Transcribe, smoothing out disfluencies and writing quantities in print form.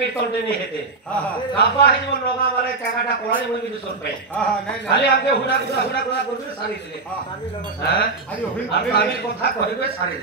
कीर्तन नहीं हेते कापा है जो लोगा वाले काकाटा कोलाने मुझे भी सुन पे खाली आपके हुना करके सारी दिले हां आमी कथा कहबे सारी